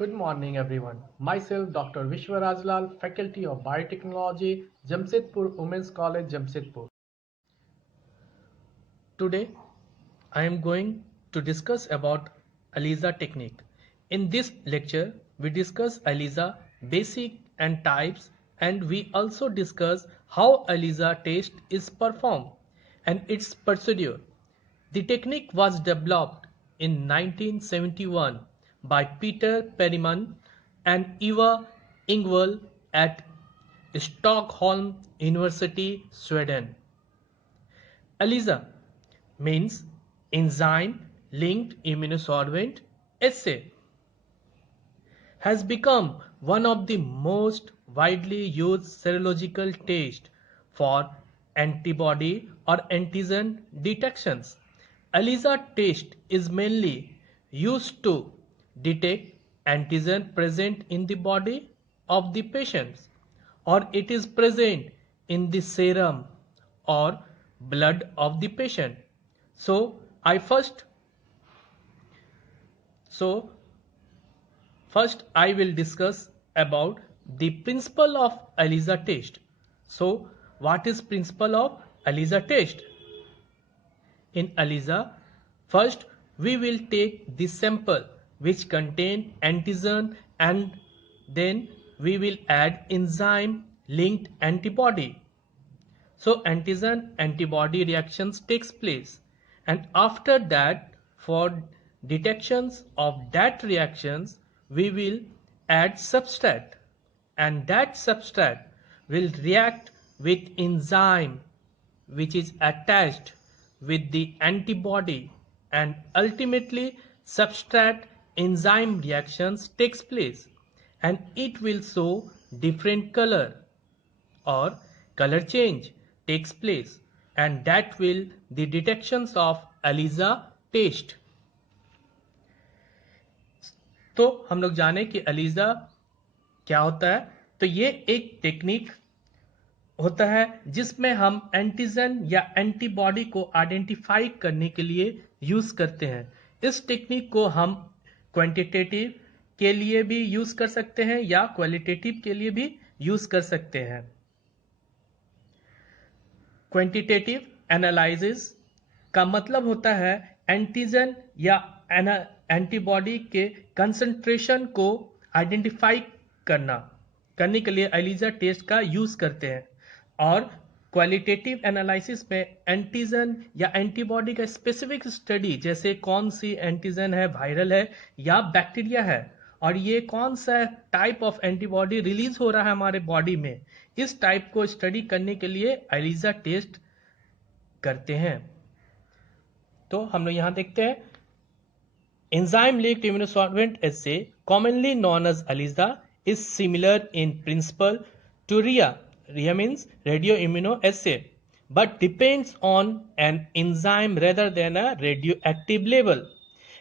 Good morning, everyone. Myself, Dr. Vishwa Rajlal, Faculty of Biotechnology, Jamshedpur Women's College, Jamshedpur. Today, I am going to discuss about ELISA technique. In this lecture, we discuss ELISA basic and types, and we also discuss how ELISA test is performed and its procedure. The technique was developed in 1971 by Peter Perryman and Eva Ingvall at Stockholm University, Sweden. ELISA means enzyme linked immunosorbent assay, has become one of the most widely used serological tests for antibody or antigen detections. ELISA test is mainly used to detect antigen present in the body of the patients, or it is present in the serum or blood of the patient. So I first so First, I will discuss about the principle of ELISA test. So, what is principle of ELISA test? In ELISA, first we will take the sample which contain antigen and then we will add enzyme linked antibody. So antigen antibody reactions takes place, and after that for detections of that reactions we will add substrate, and that substrate will react with enzyme which is attached with the antibody, and ultimately substrate enzyme reactions takes place and it will show different color or color change takes place, and that will the detections of ELISA test. तो हम लोग जाने कि ELISA क्या होता है। तो ये एक टेक्निक होता है जिसमें हम एंटीजन या एंटीबॉडी को आइडेंटिफाई करने के लिए यूज करते हैं। इस टेक्निक को हम क्वांटिटेटिव के लिए भी यूज कर सकते हैं या क्वालिटेटिव के लिए भी यूज कर सकते हैं। क्वांटिटेटिव एनालिसिस का मतलब होता है एंटीजन या एंटीबॉडी के कंसंट्रेशन को आइडेंटिफाई करने के लिए ELISA टेस्ट का यूज करते हैं, और क्वालिटेटिव एनालिसिस में एंटीजन या एंटीबॉडी का स्पेसिफिक स्टडी, जैसे कौन सी एंटीजन है, वायरल है या बैक्टीरिया है, और ये कौन सा टाइप ऑफ एंटीबॉडी रिलीज हो रहा है हमारे बॉडी में, इस टाइप को स्टडी करने के लिए ELISA टेस्ट करते हैं। तो हम लोग यहां देखते हैं enzyme linked immunosorbent assay, commonly known as ELISA, is similar in principle to RIA. RIA means radioimmunoassay, but depends on an enzyme rather than a radioactive label.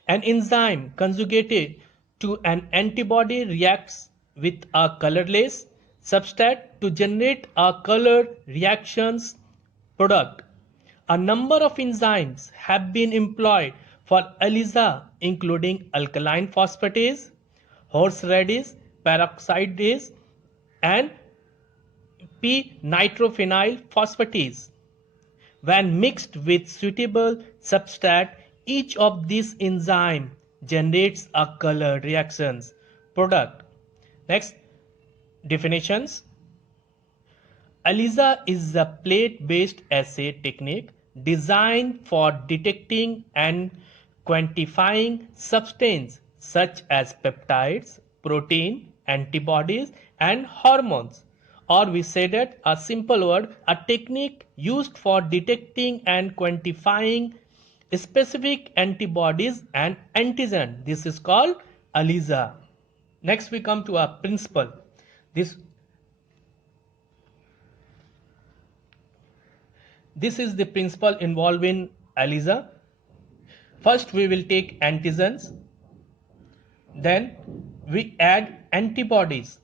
An enzyme conjugated to an antibody reacts with a colorless substrate to generate a color reactions product. A number of enzymes have been employed for ELISA, including alkaline phosphatase, horseradish peroxidase, and p-nitrophenyl phosphatase. When mixed with suitable substrate, each of these enzymes generates a color reactions product. Next, definitions. ELISA is a plate-based assay technique designed for detecting and quantifying substances such as peptides, protein, antibodies, and hormones. Or we said it, a simple word, a technique used for detecting and quantifying specific antibodies and antigen. This is called ELISA. Next we come to a principle. This is the principle involved in ELISA. First we will take antigens, then we add antibodies.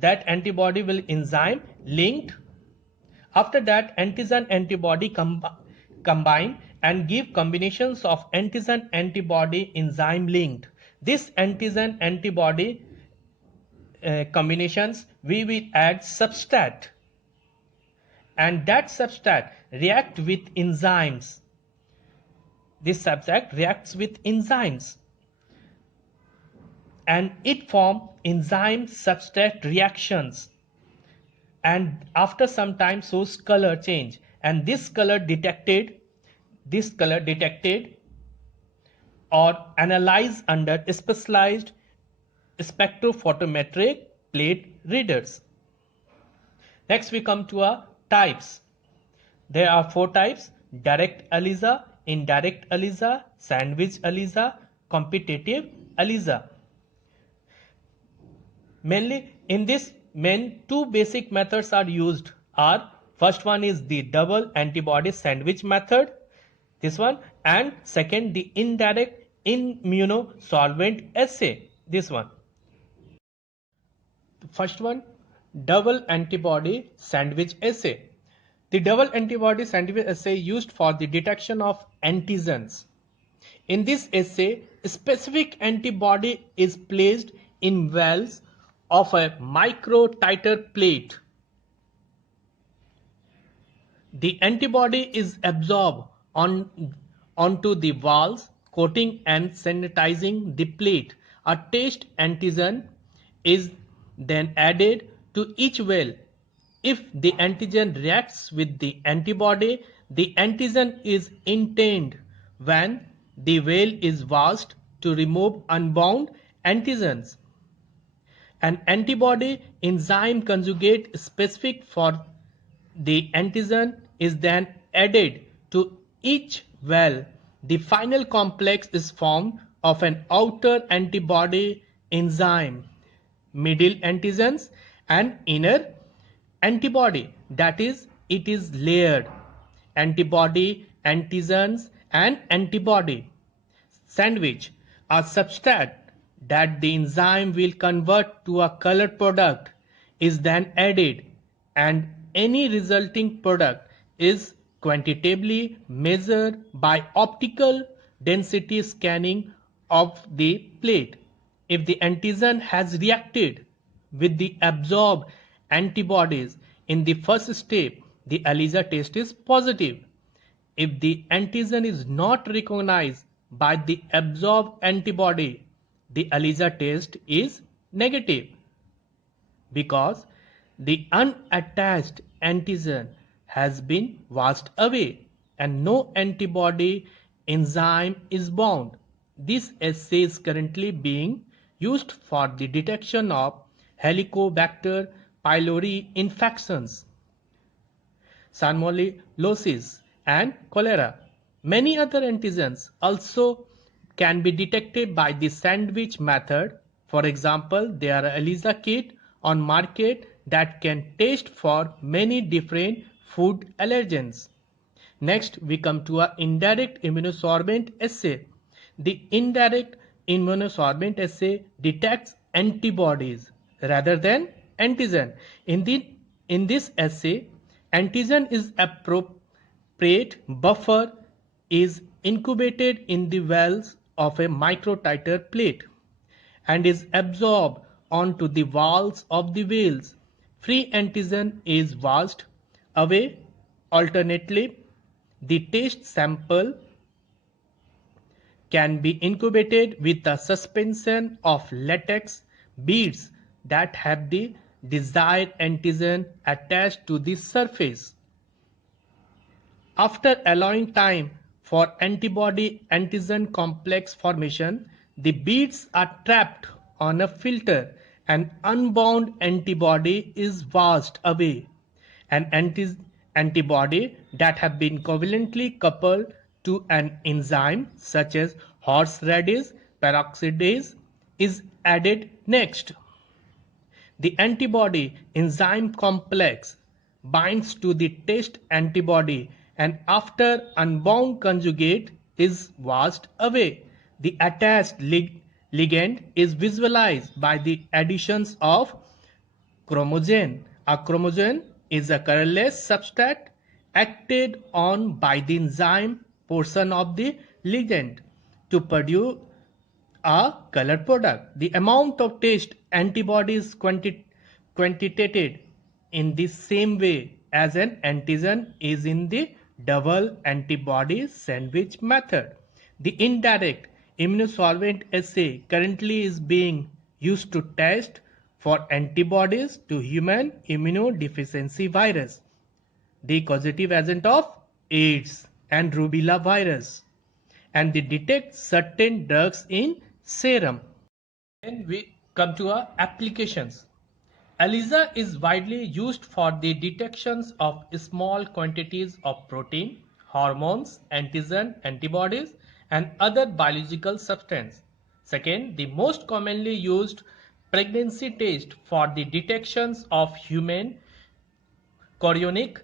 That antibody will enzyme linked. After that, antigen antibody combine and give combinations of antigen antibody enzyme linked. This antigen antibody combinations, we will add substrate, and that substrate react with enzymes. This substrate reacts with enzymes, and it form enzyme substrate reactions, and after some time shows color change, and this color detected or analyzed under specialized spectrophotometric plate readers. Next we come to our types. There are 4 types: direct ELISA, indirect ELISA, sandwich ELISA, competitive ELISA. Mainly in this, main 2 basic methods are used. First one is the double antibody sandwich method, this one, and second the indirect immunosorbent assay, this one. First one, double antibody sandwich assay. The double antibody sandwich assay used for the detection of antigens. In this assay, a specific antibody is placed in wells of a micro-titer plate. The antibody is absorbed onto the walls, coating and sanitizing the plate. A test antigen is then added to each well. If the antigen reacts with the antibody, the antigen is intained when the well is washed to remove unbound antigens. An antibody enzyme conjugate specific for the antigen is then added to each well. The final complex is formed of an outer antibody enzyme, middle antigens, and inner antibody, that is, it is layered. Antibody, antigens, and antibody sandwich are substrate that the enzyme will convert to a colored product is then added, and any resulting product is quantitatively measured by optical density scanning of the plate. If the antigen has reacted with the absorbed antibodies in the first step, the ELISA test is positive. If the antigen is not recognized by the absorbed antibody, the ELISA test is negative, because the unattached antigen has been washed away and no antibody enzyme is bound. This assay is currently being used for the detection of Helicobacter pylori infections, salmonellosis, and cholera. Many other antigens also can be detected by the sandwich method. For example, there are ELISA kit on market that can test for many different food allergens. Next, we come to our indirect immunosorbent assay. The indirect immunosorbent assay detects antibodies rather than antigen. In this assay, antigen is appropriate buffer is incubated in the walls of a micro-titer plate and is absorbed onto the walls of the wells. Free antigen is washed away alternately. The test sample can be incubated with a suspension of latex beads that have the desired antigen attached to the surface. After allowing time for antibody-antigen complex formation, the beads are trapped on a filter. An unbound antibody is washed away. An antibody that have been covalently coupled to an enzyme such as horseradish peroxidase is added next. The antibody enzyme complex binds to the test antibody, and after unbound conjugate is washed away, the attached ligand is visualized by the additions of chromogen. A chromogen is a colorless substrate acted on by the enzyme portion of the ligand to produce a color product. The amount of test antibodies quantitated in the same way as an antigen is in the double antibody sandwich method. The indirect immunosolvent assay currently is being used to test for antibodies to human immunodeficiency virus, the causative agent of AIDS and rubella virus, and they detect certain drugs in serum. Then we come to our applications. ELISA is widely used for the detections of small quantities of protein, hormones, antigen, antibodies, and other biological substances. Second, the most commonly used pregnancy test for the detections of human chorionic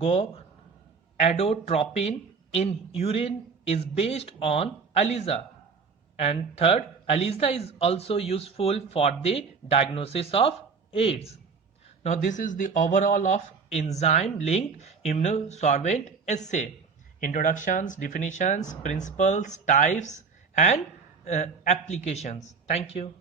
gonadotropin in urine is based on ELISA. And third, ELISA is also useful for the diagnosis of AIDS. Now this is the overall of enzyme linked immunosorbent assay. Introductions, definitions, principles, types, and applications. Thank you.